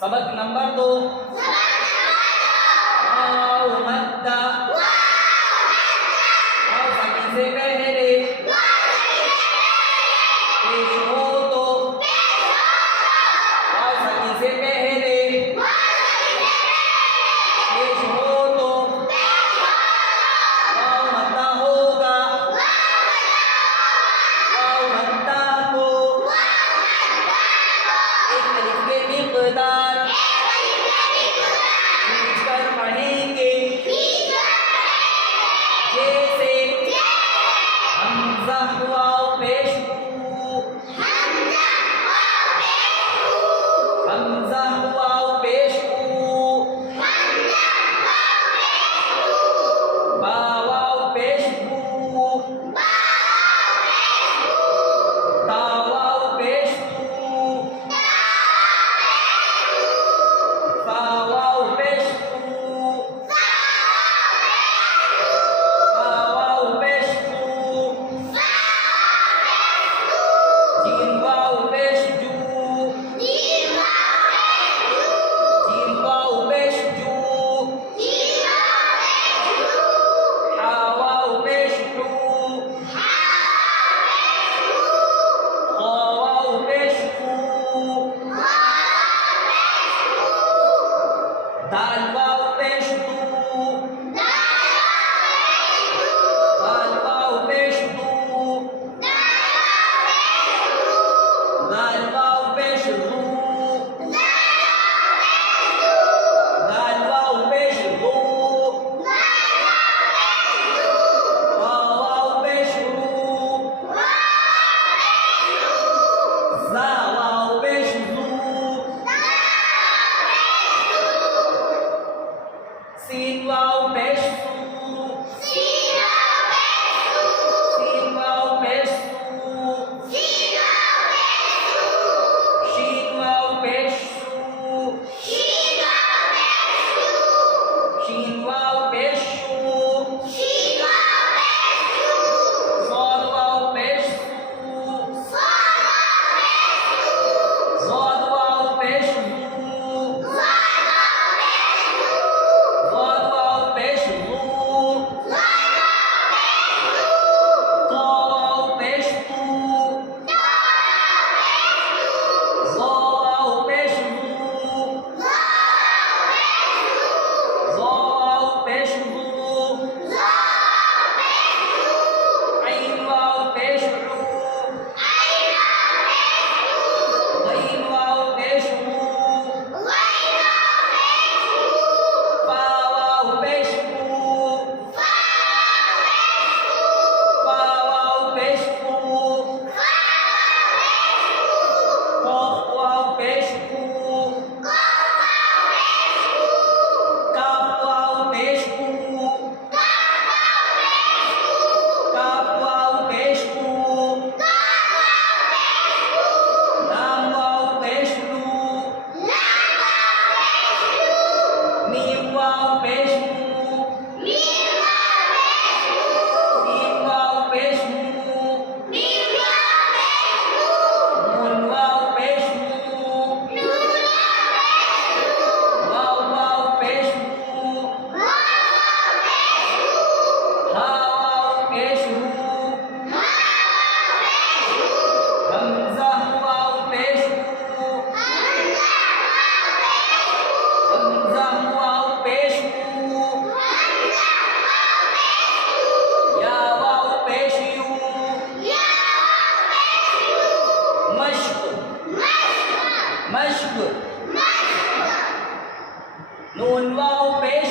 सबक नंबर 2 वाव मद्दा वाव सभी से पहले पेश हो तो वाव सभी से पहले पेश हो तो वाव मद्दा होगा वाव मद्दा को एक अलिफ के मिक़दार कर पढ़ेंगे जैसे हमजा वाव पेश हमजा वाव पेश बा वाव पेश ता वाव पेश फा वाव पेश दाल वाव पेश दाल वाव पेश दाल वाव पेश दाल वाव पेश वाव पेश za वाव पेश सीन वाव पेश सीन वाव पेश शीन वाव पेश शीन वाव पेश صاد वाव पेश صاد वाव पेश صاد वाव पेश طا वाव पेश ظا वाव पेश ظا वाव पेश عين वाव पेश غين वाव पेश फा वाव पेश फा वाव पेश قاف वाव पेश काफ वाव पेश काफ वाव पेश लाम वाव पेश मीम वाव पेश मीम वाव पेश नून वाव पेश वाव वाव पेश हा वाव पेश हमजा वाव पेश हमजा वाव पेश या वाव पेश मश्क मश्क नून वाव पेश